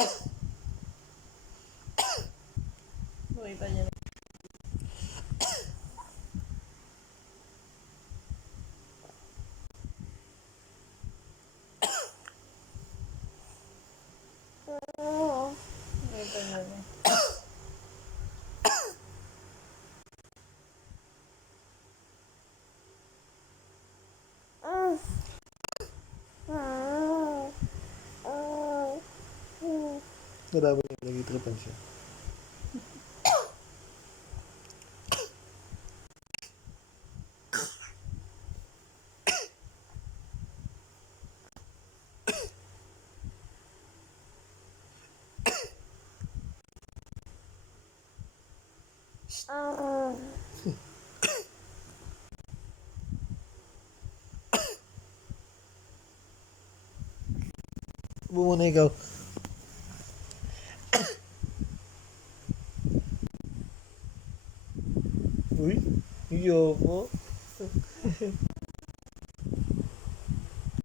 Buhay pa niya. Buhay pa niya. Nalaman niya, nag-itripan siya. Upo muna ikaw. Uy, iyo po.